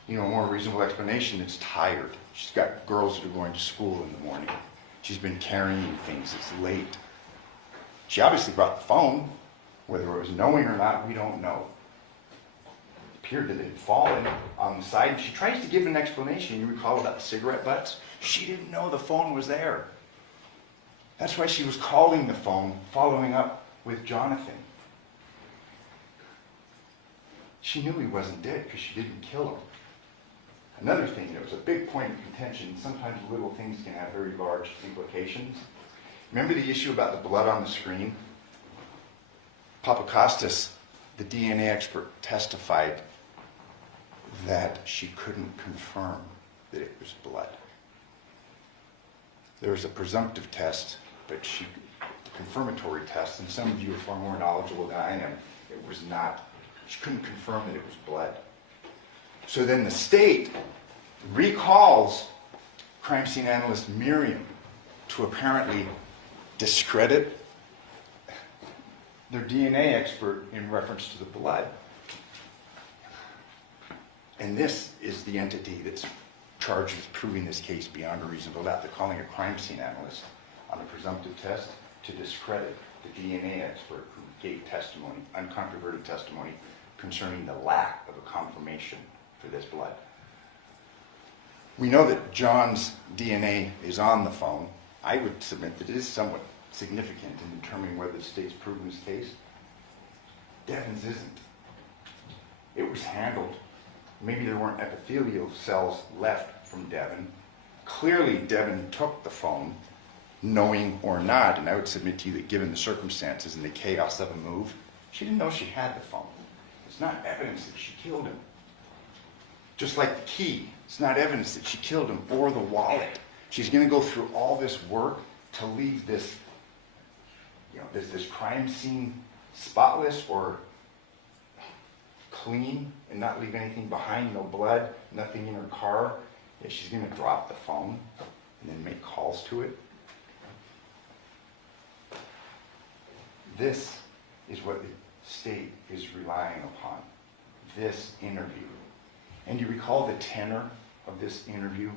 A more reasonable explanation, it's tired. She's got girls that are going to school in the morning. She's been carrying things, it's late. She obviously brought the phone. Whether it was knowing or not, we don't know. It appeared that it had fallen on the side. She tries to give an explanation. You recall about the cigarette butts? She didn't know the phone was there. That's why she was calling the phone, following up with Johnathan. She knew he wasn't dead because she didn't kill him. Another thing, there was a big point of contention. Sometimes little things can have very large implications. Remember the issue about the blood on the screen? Papakostas, the DNA expert, testified that she couldn't confirm that it was blood. There was a presumptive test, but the confirmatory test, and some of you are far more knowledgeable than I am, it was not. She couldn't confirm that it was blood. So then the state recalls crime scene analyst Miriam to apparently discredit their DNA expert in reference to the blood. And this is the entity that's charged with proving this case beyond a reasonable doubt. They're calling a crime scene analyst on a presumptive test to discredit the DNA expert who gave testimony, uncontroverted testimony, concerning the lack of a confirmation for this blood. We know that John's DNA is on the phone. I would submit that it is somewhat significant in determining whether the state's proven his case. Devyn's isn't. It was handled. Maybe there weren't epithelial cells left from Devyn. Clearly, Devyn took the phone, knowing or not, and I would submit to you that given the circumstances and the chaos of a move, she didn't know she had the phone. It's not evidence that she killed him. Just like the key, it's not evidence that she killed him, or the wallet. She's going to go through all this work to leave this, this crime scene spotless or clean and not leave anything behind, no blood, nothing in her car. Yeah, she's going to drop the phone and then make calls to it. This is what the state is relying upon, this interview. And you recall the tenor of this interview?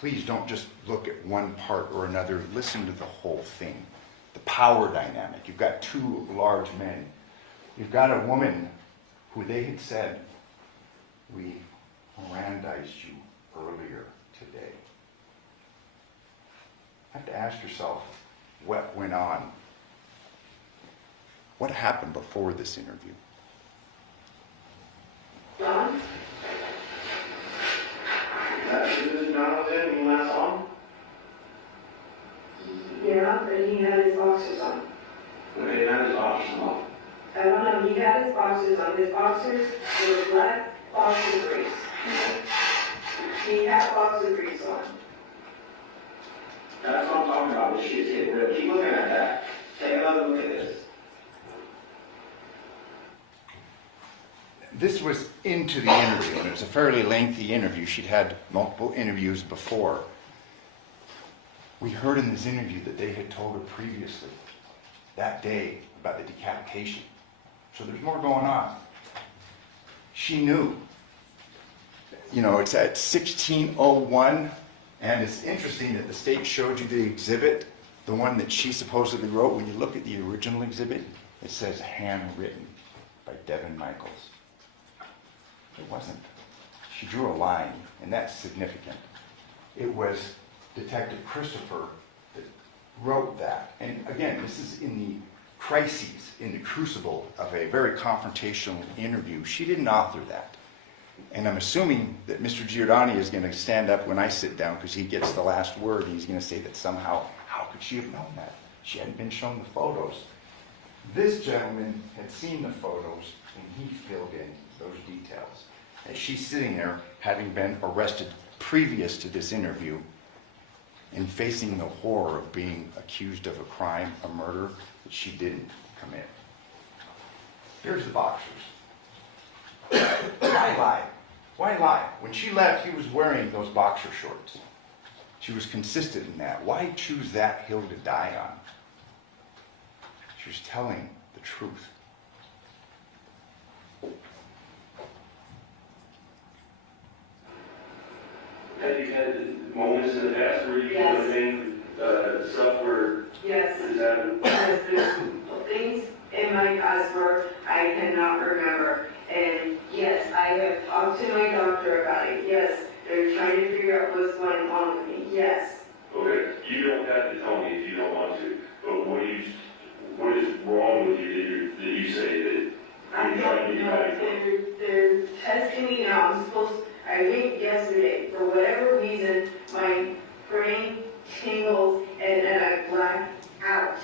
please don't just look at one part or another. Listen to the whole thing. The power dynamic. You've got two large men. You've got a woman who they had said, we Mirandized you earlier today. You have to ask yourself what went on. What happened before this interview? John? This is Johnathan when you last saw him? Yeah, but he had his boxers on. Okay, now his boxers on. I don't know, he had his boxers on. His boxers were black boxer briefs. He had boxer briefs on. That's what I'm talking about. When she gets hit real, keep looking at that. Take another look at this. This was into the interview, and it was a fairly lengthy interview. She'd had multiple interviews before. We heard in this interview that they had told her previously, that day, about the decapitation. So there's more going on. She knew. You know, it's at 16:01, and it's interesting that the state showed you the exhibit, the one that she supposedly wrote. When you look at the original exhibit, it says handwritten by Devyn Michaels. It wasn't. She drew a line, and that's significant. It was Detective Christopher that wrote that. And again, this is in the crises, in the crucible of a very confrontational interview. She didn't author that. And I'm assuming that Mr. Giordani is going to stand up when I sit down because he gets the last word, and he's going to say that somehow, how could she have known that? She hadn't been shown the photos. This gentleman had seen the photos, and he filled in those details. As she's sitting there, having been arrested previous to this interview, and facing the horror of being accused of a crime, a murder, that she didn't commit. Here's the boxers. Why lie? Why lie? When she left, he was wearing those boxer shorts. She was consistent in that. Why choose that hill to die on? She was telling the truth. Have you had moments in the past where you Yes. have been stuff where Yes. this happened? Yes, there's things in my past where I cannot remember. And yes, I have talked to my doctor about it. Yes, they're trying to figure out what's going on with me. Yes. Okay, you don't have to tell me if you don't want to, but what is wrong with you that you say that I you're trying to don't get know. back from? They're testing me now. I went yesterday. For whatever reason, my brain tingles and then I black out.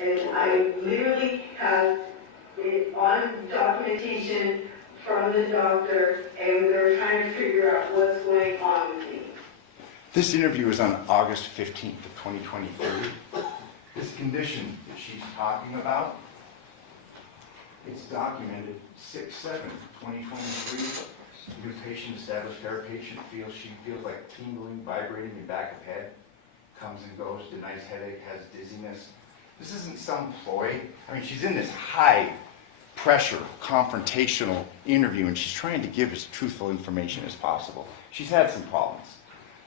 And I literally have it on documentation from the doctor, and they're trying to figure out what's going on with me. This interview was on August 15th of 2023. This condition that she's talking about, it's documented 6/7/2023. New patient established her patient she feels like tingling, vibrating in back of head, comes and goes, denies headache, has dizziness. This isn't some ploy. I mean, she's in this high pressure, confrontational interview, and she's trying to give as truthful information as possible. She's had some problems.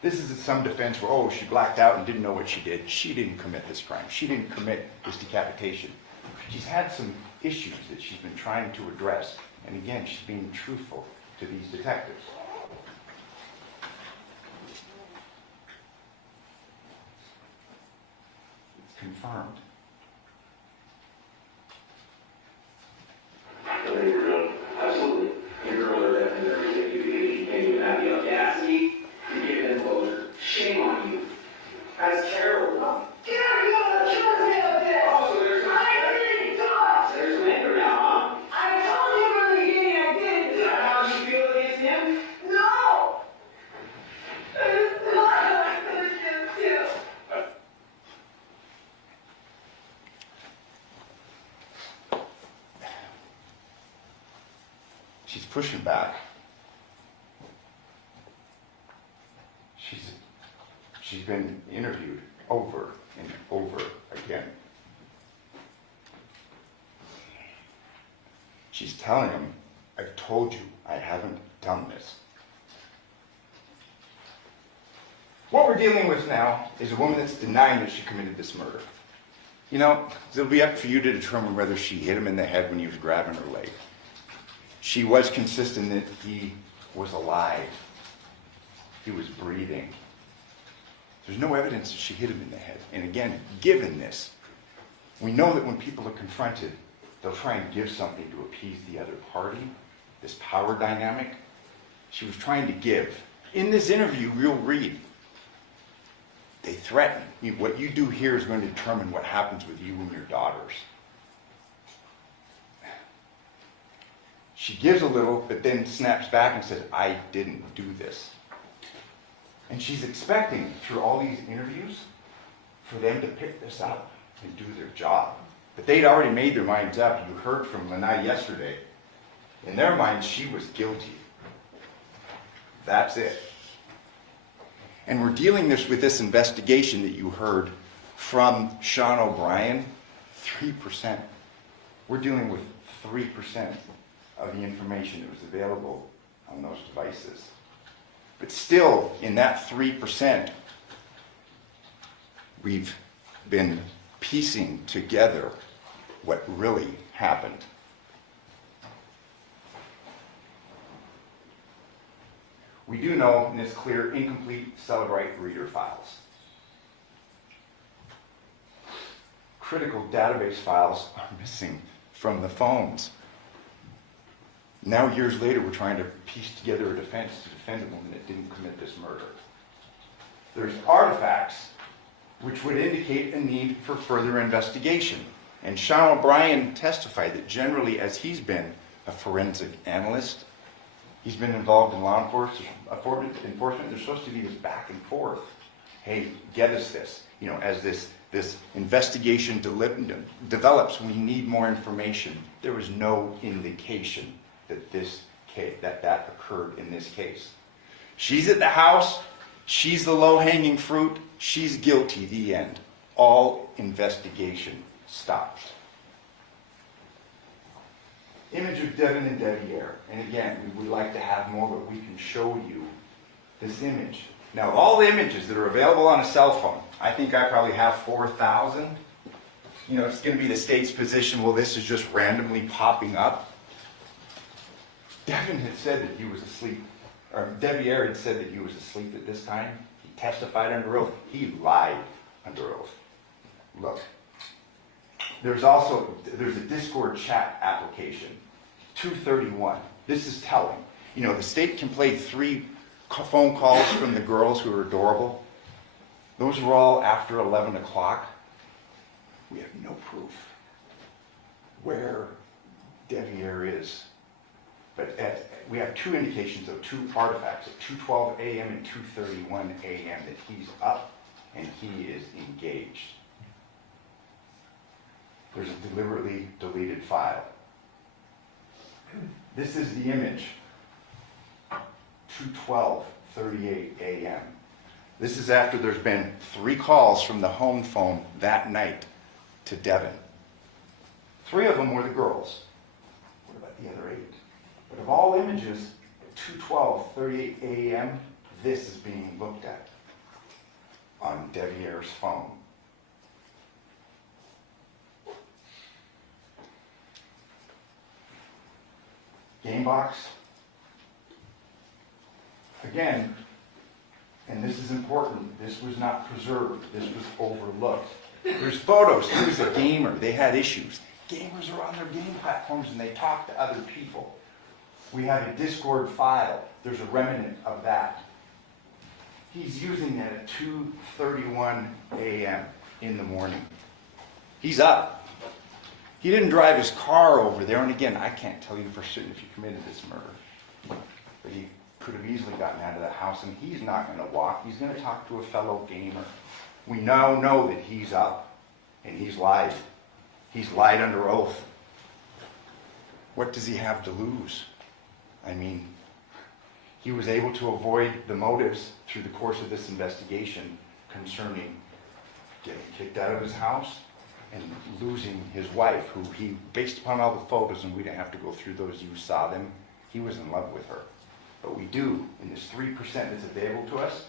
This isn't some defense where, oh, she blacked out and didn't know what she did. She didn't commit this crime. She didn't commit this decapitation. She's had some issues that she's been trying to address. And again, she's being truthful to these detectives. It's confirmed. I think you're doing absolutely. You're earlier than everything you can't even have the audacity to give them closure. Shame on you. That's terrible. Get out of here! Oh, so there's some anger now, huh? I told you from the beginning I didn't Is do that it. how you feel against him? No! It's not how I could have do. She's pushing back. She's been interviewed over and over again. She's telling him, I've told you I haven't done this. What were we're dealing with now is a woman that's denying that she committed this murder. You know, it'll be up for you to determine whether she hit him in the head when he was grabbing her leg. She was consistent that he was alive. He was breathing. There's no evidence that she hit him in the head. And again, given this, we know that when people are confronted, they'll try and give something to appease the other party, this power dynamic. She was trying to give. In this interview, you'll read, they threaten. What you do here is going to determine what happens with you and your daughters. She gives a little, but then snaps back and says, I didn't do this. And she's expecting, through all these interviews, for them to pick this up and do their job. But they'd already made their minds up. You heard from Lanai yesterday. In their minds, she was guilty. That's it. And we're dealing with this investigation that you heard from Sean O'Brien, 3%. We're dealing with 3% of the information that was available on those devices. But still, in that 3%, we've been piecing together what really happened. We do know, and it's clear, incomplete Celebrite reader files. Critical database files are missing from the phones. Now, years later, we're trying to piece together a defense to defend a woman that didn't commit this murder. There's artifacts which would indicate a need for further investigation. And Sean O'Brien testified that generally, as he's been a forensic analyst, he's been involved in law enforcement. There's supposed to be this back and forth. Hey, get us this. You know, as this investigation develops, we need more information. There was no indication that that occurred in this case. She's at the house. She's the low-hanging fruit. She's guilty. The end. All investigation stops. Image of Devyn and Deviere. And again, we would like to have more, but we can show you this image. Now, all the images that are available on a cell phone, I think I probably have 4,000. You know, it's going to be the state's position, well, this is just randomly popping up. Devyn had said that he was asleep, or Deviere had said that he was asleep at this time. He testified under oath. He lied under oath. Look. There's a Discord chat application, 231. This is telling. You know, the state can play 3 phone calls from the girls who are adorable. Those were all after 11 o'clock. We have no proof where Deviere is. But we have 2 indications of 2 artifacts at 2:12 a.m. and 2:31 a.m. that he's up and he is engaged. There's a deliberately deleted file. This is the image. 2:12:38 a.m. This is after there's been 3 calls from the home phone that night to Devyn. 3 of them were the girls. What about the other 8? But of all images, at 2:12:38 a.m., this is being looked at on Deviere's phone. Game box. Again, and this is important, this was not preserved, this was overlooked. There's photos. He was a gamer. They had issues. Gamers are on their game platforms and they talk to other people. We have a Discord file. There's a remnant of that. He's using that at 2:31 a.m. in the morning. He's up. He didn't drive his car over there, and again, I can't tell you for certain if he committed this murder. But he could have easily gotten out of the house, and he's not going to walk. He's going to talk to a fellow gamer. We now know that he's up, and he's lied. He's lied under oath. What does he have to lose? I mean, he was able to avoid the motives through the course of this investigation concerning getting kicked out of his house and losing his wife, who he, based upon all the photos, and we didn't have to go through those, you saw them, he was in love with her. But we do, in this 3% that's available to us,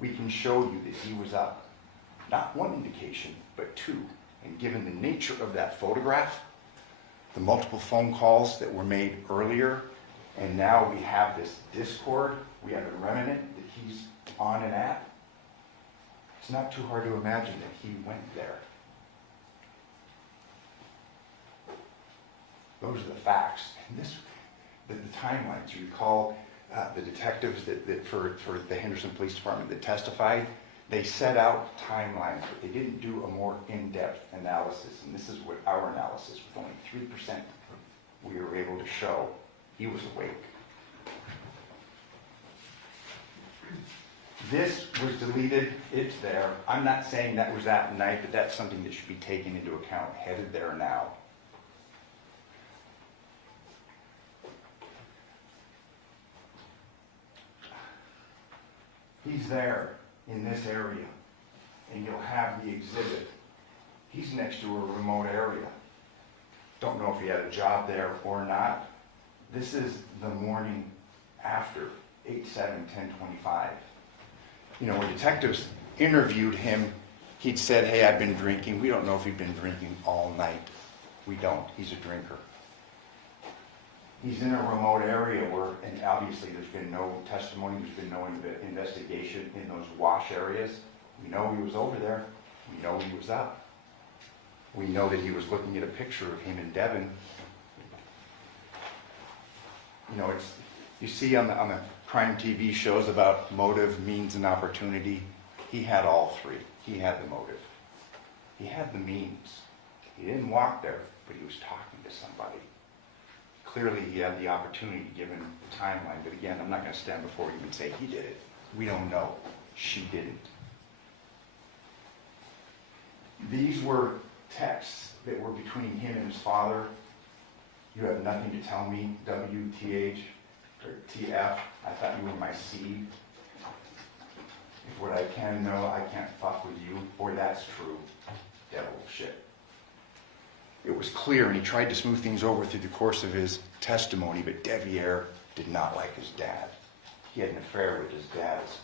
we can show you that he was up. Not one indication, but two. And given the nature of that photograph, the multiple phone calls that were made earlier, and now we have this discord, we have a remnant that he's on and at, it's not too hard to imagine that he went there. Those are the facts. And the timelines, you recall the detectives that for the Henderson Police Department that testified, they set out timelines, but they didn't do a more in-depth analysis. And this is what our analysis, with only 3%, we were able to show he was awake. This was deleted, it's there. I'm not saying that was that night, but that's something that should be taken into account, headed there now. He's there in this area, and you'll have the exhibit. He's next to a remote area. Don't know if he had a job there or not. This is the morning after 8/7/10/25. You know, when detectives interviewed him, he'd said, hey, I've been drinking. We don't know if he'd been drinking all night. We don't. He's a drinker. He's in a remote area where, and obviously there's been no testimony, there's been no investigation in those wash areas. We know he was over there. We know he was up. We know that he was looking at a picture of him and Devyn. You know, it's, you see on the crime TV shows about motive, means, and opportunity. He had all three. He had the motive. He had the means. He didn't walk there, but he was talking to somebody. Clearly, he had the opportunity given the timeline. But again, I'm not going to stand before you and say he did it. We don't know. She didn't. These were texts that were between him and his father. You have nothing to tell me, WTH or TF. I thought you were my seed. If what I can know, I can't fuck with you. Boy, that's true. Devil shit. It was clear, and he tried to smooth things over through the course of his testimony, but Deviere did not like his dad. He had an affair with his dad's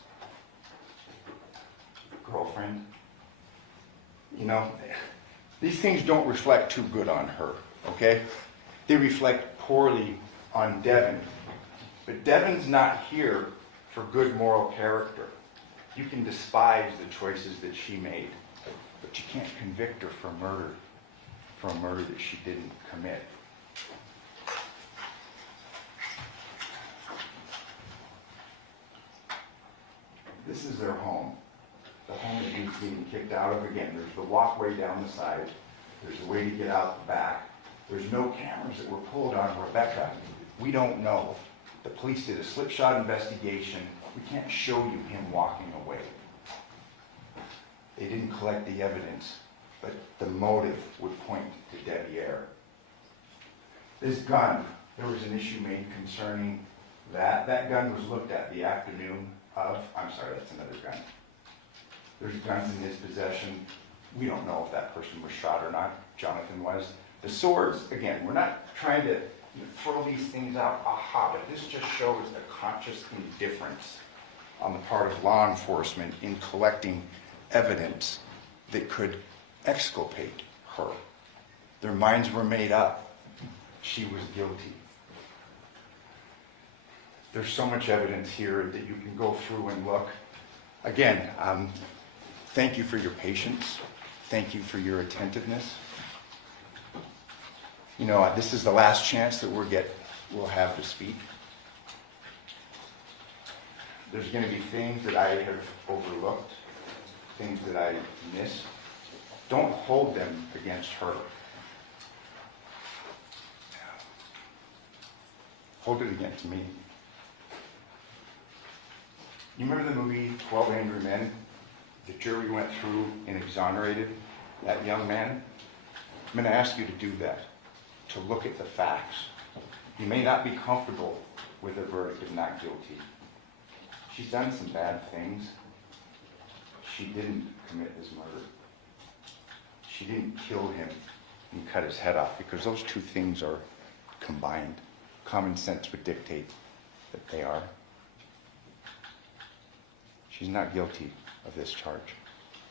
girlfriend. You know, these things don't reflect too good on her, okay? They reflect poorly on Devyn. But Devyn's not here for good moral character. You can despise the choices that she made, but you can't convict her for murder, for a murder that she didn't commit. This is their home. The home that he's being kicked out of. Again, there's the walkway down the side. There's a way to get out the back. There's no cameras that were pulled on Rebecca. We don't know. The police did a slipshod investigation. We can't show you him walking away. They didn't collect the evidence, but the motive would point to Deviere. This gun, there was an issue made concerning that. That gun was looked at the afternoon of, I'm sorry, that's another gun. There's guns in his possession. We don't know if that person was shot or not. Johnathan was. The swords, again, we're not trying to throw these things out, aha, but this just shows a conscious indifference on the part of law enforcement in collecting evidence that could exculpate her. Their minds were made up. She was guilty. There's so much evidence here that you can go through and look. Again, thank you for your patience. Thank you for your attentiveness. You know, this is the last chance that we'll have to speak. There's going to be things that I have overlooked, things that I missed. Don't hold them against her. Hold it against me. You remember the movie 12 Angry Men? The jury went through and exonerated that young man. I'm going to ask you to do that, to look at the facts. You may not be comfortable with a verdict of not guilty. She's done some bad things. She didn't commit his murder. She didn't kill him and cut his head off, because those two things are combined. Common sense would dictate that they are. She's not guilty of this charge.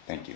Thank you.